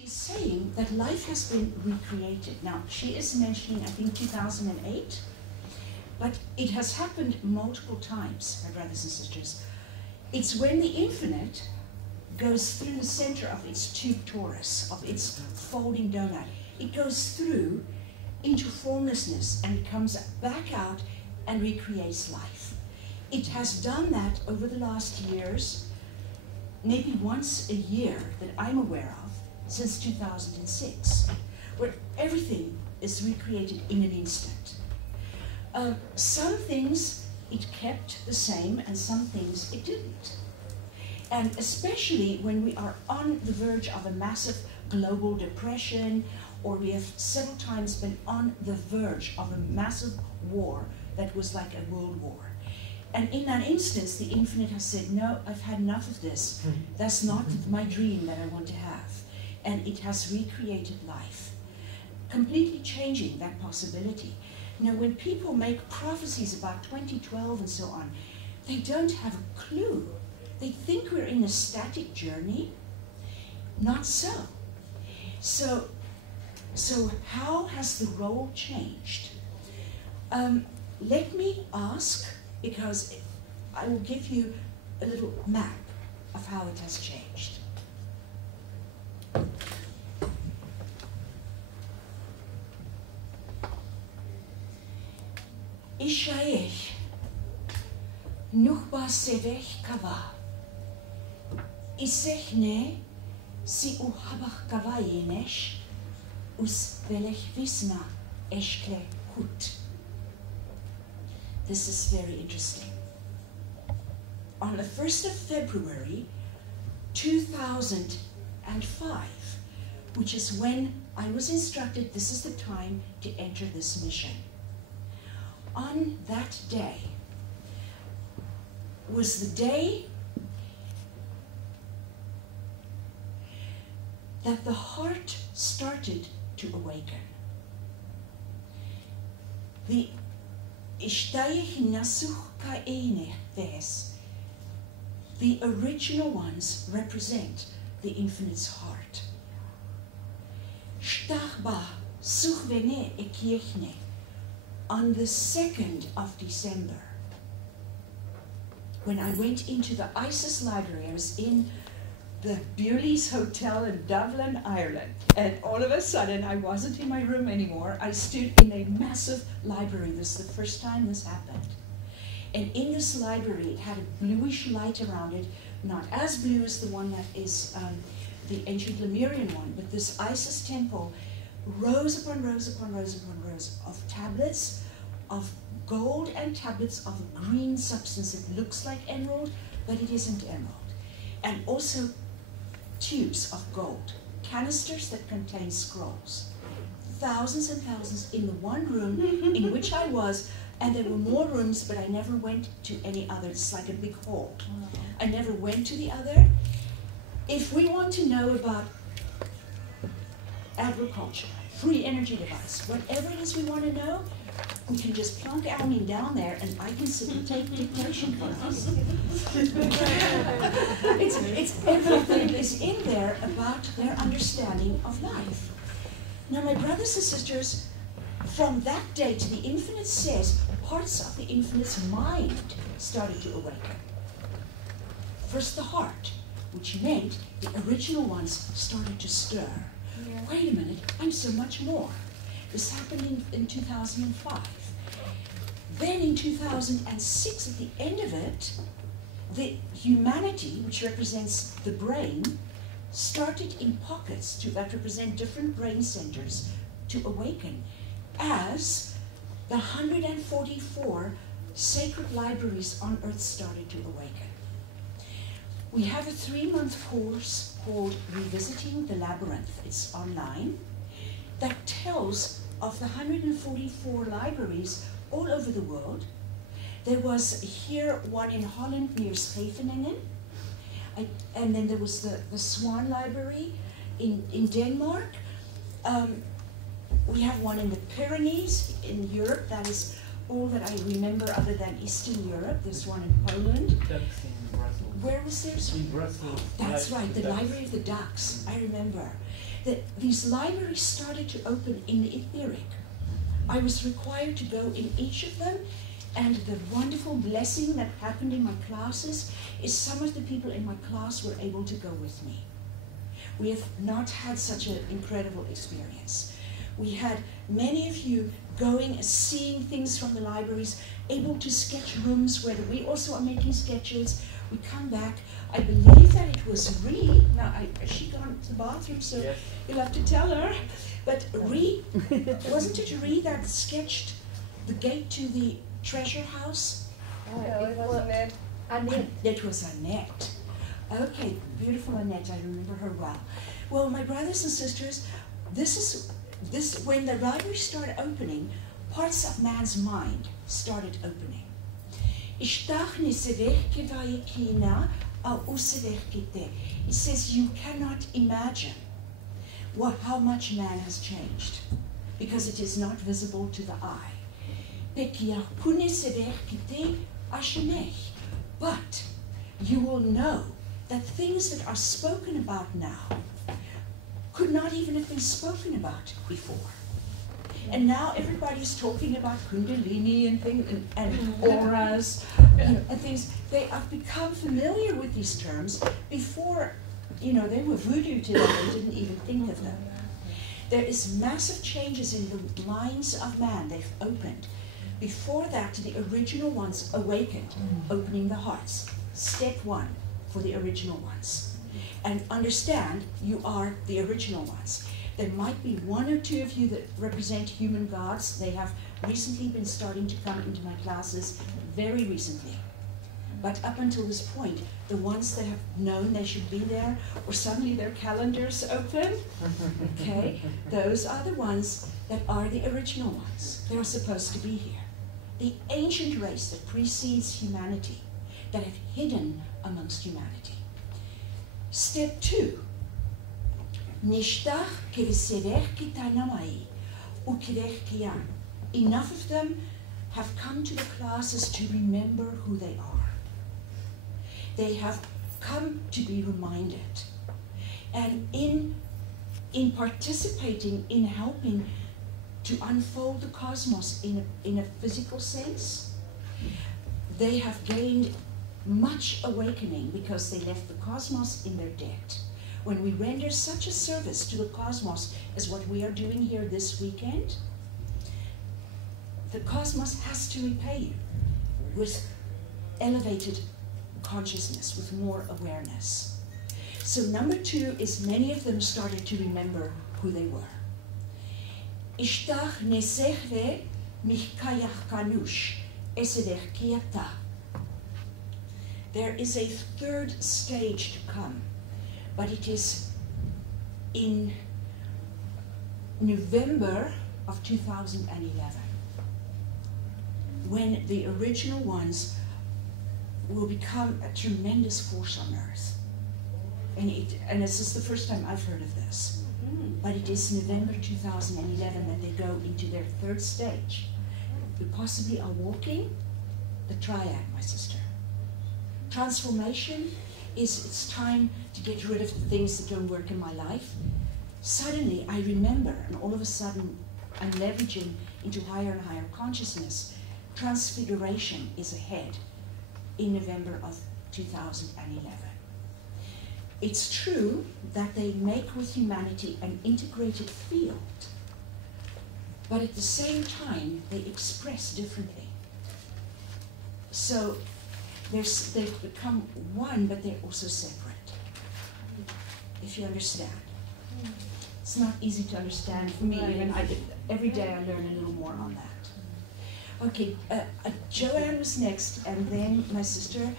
She's saying that life has been recreated. Now, she is mentioning, I think, 2008, but it has happened multiple times, my brothers and sisters. It's when the infinite goes through the center of its tube torus, of its folding donut. It goes through into formlessness and comes back out and recreates life. It has done that over the last years, maybe once a year that I'm aware of, since 2006, where everything is recreated in an instant. Some things it kept the same and some things it didn't. And especially when we are on the verge of a massive global depression, or we have several times been on the verge of a massive war that was like a world war. And in that instance, the infinite has said, no, I've had enough of this. That's not my dream that I want to have. And it has recreated life, completely changing that possibility. Now, when people make prophecies about 2012 and so on, they don't have a clue. They think we're in a static journey. Not so. So how has the role changed? Let me ask, because I will give you a little map of how it has changed. Ishaech, nuchba sevech kava. Isechne si uhabach kava yenesh, us velech visna eshkle hut. This is very interesting. On the 1st of February, 2005, which is when I was instructed this is the time to enter this mission. On that day was the day that the heart started to awaken. The the original ones represent the infinite's heart. On the 2nd of December, when I went into the ISIS library, I was in the Bewley's Hotel in Dublin, Ireland, and all of a sudden I wasn't in my room anymore. I stood in a massive library. This is the first time this happened. And in this library, it had a bluish light around it, not as blue as the one that is the ancient Lemurian one, but this Isis temple, rows upon rows upon rows upon rows of tablets of gold and tablets of a green substance that looks like emerald, but it isn't emerald. And also tubes of gold, canisters that contain scrolls. Thousands and thousands in the one room in which I was, and there were more rooms, but I never went to any other. It's like a big hall. I never went to the other. If we want to know about agriculture, free energy device, whatever it is we want to know, we can just plunk Almine down there and I can sit and take dictation for us. it's everything is in there about their understanding of life. Now, my brothers and sisters, from that day to the infinite says, parts of the infinite's mind started to awaken. First the heart, which meant the original ones started to stir. Yeah. Wait a minute, I'm so much more. This happened in 2005. Then in 2006, at the end of it, the humanity, which represents the brain, started in pockets that represent different brain centers to awaken, as the 144 sacred libraries on earth started to awaken. We have a 3-month course called Revisiting the Labyrinth. It's online, that tells of the 144 libraries all over the world. There was here one in Holland near Scheveningen, and then there was the Swan Library in Denmark. We have one in the Pyrenees in Europe. That is all that I remember other than Eastern Europe. There's one in Poland. That's in Brussels. where was this? In Brussels. That's right, the Library of the Ducks. I remember that these libraries started to open in the etheric. I was required to go in each of them, and the wonderful blessing that happened in my classes is some of the people in my class were able to go with me. We have not had such an incredible experience. We had many of you going, seeing things from the libraries, able to sketch rooms where we also are making sketches. We come back. I believe that it was Ree. Now, she gone to the bathroom, so yes. You'll have to tell her. But Ree, wasn't it Ree that sketched the gate to the treasure house? No, it was Annette. Annette. It was Annette. Okay, beautiful Annette. I remember her well. Well, my brothers and sisters, when the library started opening, parts of man's mind started opening. It says you cannot imagine how much man has changed because it is not visible to the eye. But you will know that things that are spoken about now could not even have been spoken about before. And now everybody's talking about Kundalini and things and auras and things. They have become familiar with these terms. Before, they were voodoo to them. They didn't even think of them. There is massive changes in the minds of man. They've opened. Before that, the original ones awakened, opening the hearts. Step one for the original ones. And understand you are the original ones. There might be one or two of you that represent human gods. They have recently been starting to come into my classes, very recently. But up until this point, the ones that have known they should be there, or suddenly their calendars open, okay, those are the ones that are the original ones. They're supposed to be here. The ancient race that precedes humanity, that have hidden amongst humanity. Step two. Enough of them have come to the classes to remember who they are. They have come to be reminded. And in participating, in helping to unfold the cosmos in a physical sense, they have gained much awakening because they left the cosmos in their debt. When we render such a service to the cosmos as what we are doing here this weekend, the cosmos has to repay you with elevated consciousness, with more awareness. So number two is many of them started to remember who they were. Ishtach nesechve michkayach kanush esedech kiata. There is a third stage to come, but it is in November of 2011 when the original ones will become a tremendous force on Earth. And this is the first time I've heard of this. But it is November 2011 that they go into their third stage. We possibly are walking the triad, my sister. Transformation is it's time to get rid of the things that don't work in my life. Suddenly I remember, and all of a sudden I'm leveraging into higher and higher consciousness. Transfiguration is ahead in November of 2011. It's true that they make with humanity an integrated field, but at the same time they express differently. So they've become one, but they're also separate, if you understand. It's not easy to understand for me. Even every day I learn a little more on that. Okay, Joanne was next, and then my sister.